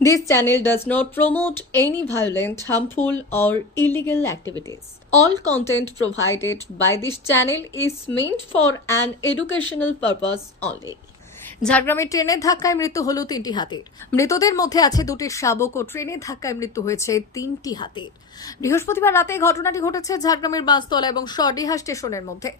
This channel does not promote any violent, harmful, or illegal activities. All content provided by this channel is meant for an educational purpose only. ঝাড়গ্রামের ট্রেনের ধাক্কায় মৃত্যু হলো 3টি হাতির। মৃতদের মধ্যে আছে 2টি শাবক ও ট্রেনের ধাক্কায় মৃত্যু হয়েছে 3টি হাতির। বৃহস্পতিবার রাতে ঘটনাটি ঘটেছে ঝাড়গ্রামের বাঁশতলা এবং সরডিহা স্টেশনের মধ্যে।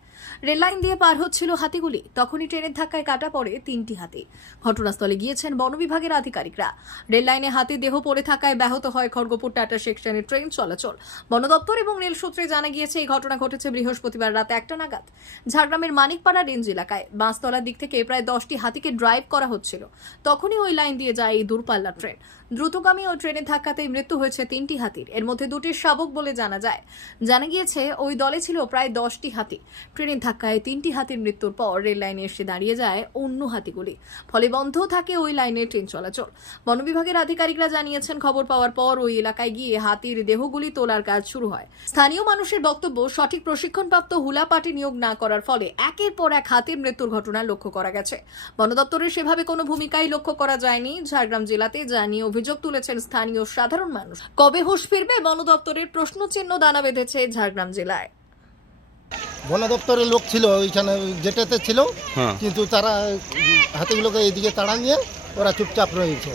রেল লাইন দিয়ে পার হচ্ছিল হাতিগুলি, তখনই ট্রেনের ধাক্কায় কাটা পড়ে 3টি হাতি। ঘটনাস্থলে গিয়েছেন বন বিভাগের আধিকারিকরা। রেল লাইনে হাতির দেহ পড়ে থাকায় ব্যাহত হয় খড়গপুর টাটা সেকশনের ট্রেন চলাচল। বন দপ্তর এবং রেল সূত্রে জানা গিয়েছে এই ঘটনা ঘটেছে বৃহস্পতিবার রাত 1টা নাগাদ। ঝাড়গ্রামের মানিকপাড়া রেঞ্জ এলাকায় বাঁশতলার দিক থেকে প্রায় 10টি হাতিকে ড্রাইভ করা হচ্ছিল, তখনই ওই লাইন দিয়ে যায় এই দূরপাল্লার ট্রেন। দ্রুতগামী ওই ট্রেনের ধাক্কাতেই মৃত্যু হয়েছে 3টি হাতির, এর মধ্যে 2টির শাবক বলে জানা যায়। জানা গিয়েছে ওই দলে ছিল প্রায় 10টি হাতি। ট্রেনের ধাক্কায় 3টি হাতির মৃত্যুর পর রেল লাইনে এসে দাঁড়িয়ে যায় অন্য হাতিগুলি, ফলে বন্ধ থাকে ওই লাইনে ট্রেন চলাচল। বন বিভাগের আধিকারিকরা জানিয়েছেন, খবর পাওয়ার পর ওই এলাকায় গিয়ে হাতির দেহগুলি তোলার কাজ শুরু হয়। স্থানীয় মানুষের বক্তব্য, সঠিক প্রশিক্ষণপ্রাপ্ত হুলা পার্টি নিয়োগ না করার ফলে একের পর এক হাতির মৃত্যুর ঘটনা লক্ষ্য করা গেছে। বন দপ্তরের সেভাবে কোনো ভূমিকাই লক্ষ্য করা যায়নি ঝাড়গ্রাম জেলাতে, যা নিয়ে অভিযোগ তুলেছেন স্থানীয় সাধারণ মানুষ। কবে হুঁশ ফিরবে বন দপ্তরের প্রশ্নচিহ্ন দানা বেঁধেছে ঝাড়গ্রাম জেলায়। বন দপ্তরের লোক ছিল ওইখানে, যেটাতে ছিল, কিন্তু তারা হাতিগুলোকে এইদিকে তাড়া নিয়ে ওরা চুপচাপ রয়েছে,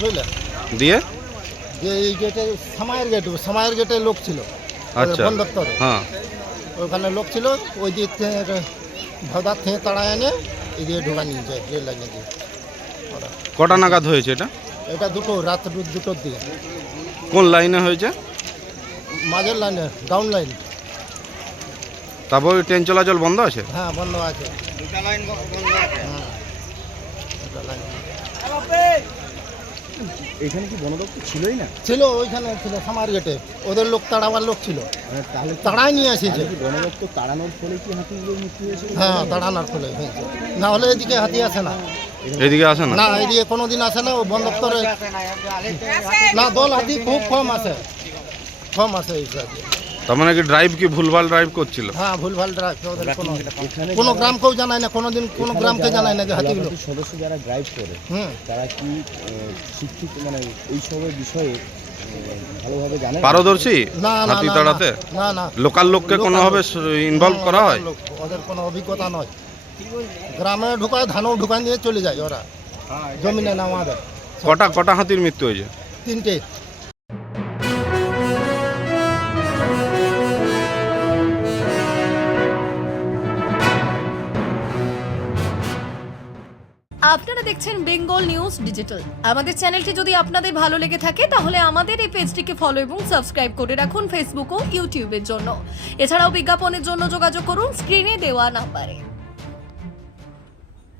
বুঝলে। দিয়ে যে এই গেটে সামায়ের গেটে লোক ছিল, আচ্ছা, বন দপ্তরে। ওখানে লোক ছিল, ওই দিক থেকে ভদার থেকে তাড়া এনে এই দিয়ে ঢোকা নিয়ে যায় রেল লাইনে দিয়ে। কটা নাগাদ হয়েছে এটা? এটা রাত 2টোর দিকে। কোন লাইনে হয়েছে? মাঝের লাইনে, ডাউন লাইন। তারপর ট্রেন চলাচল বন্ধ আছে? হ্যাঁ, বন্ধ আছে। দুটা লাইন বন্ধ আছে। হ্যাঁ, দুটা লাইন। এখানে কি বন দপ্তর ছিলই না? ছিল, ওইখানে ছিল সামার গেটে, ওদের লোক তাড়াবার লোক ছিল, তাহলে তাড়াই নিয়ে এসেছে। বন দপ্তর তাড়ানোর ফলে কি হাতিগুলোর মৃত্যু হয়েছে? হ্যাঁ, তাড়ানোর ফলে হয়েছে, না হলে এদিকে হাতি আসে না। এদিকে আসে না? না, এদিকে কোনোদিন আসে না। ও বন দপ্তরে না, দল হাতি খুব কম আসে এই সাইডে। তার মানে কি ড্রাইভ কি ভুলভাল ড্রাইভ করছিল? হ্যাঁ, ভুলভাল ড্রাইভ। ওদের কোনো গ্রামকেও জানায় না, কোনোদিন কোনো গ্রামকে জানায় না যে হাতিগুলো। সদস্য যারা ড্রাইভ করে তারা কি শিক্ষিত, মানে এই সবের বিষয়ে ভালোভাবে জানে, পারদর্শী না হাতি তাড়াতে? না না, লোকাল লোককে কোনোভাবে ইনভলভ করা হয়? ওদের কোনো অভিজ্ঞতা নয়। গ্রামে ঢুকায়, ধানও ঢুকায় নিয়ে চলে যায় ওরা, জমিনে নামা দেয়। কটা হাতির মৃত্যু হয়েছে? 3টে। আপনারা দেখছেন বেঙ্গল নিউজ ডিজিটাল। আমাদের চ্যানেলটি যদি আপনাদের ভালো লেগে থাকে তাহলে আমাদের এই পেজটিকে ফলো এবং সাবস্ক্রাইব করে রাখুন ফেসবুক ও ইউটিউবের জন্য। এছাড়াও বিজ্ঞাপনের জন্য যোগাযোগ করুন স্ক্রিনে দেওয়া নাম্বারে।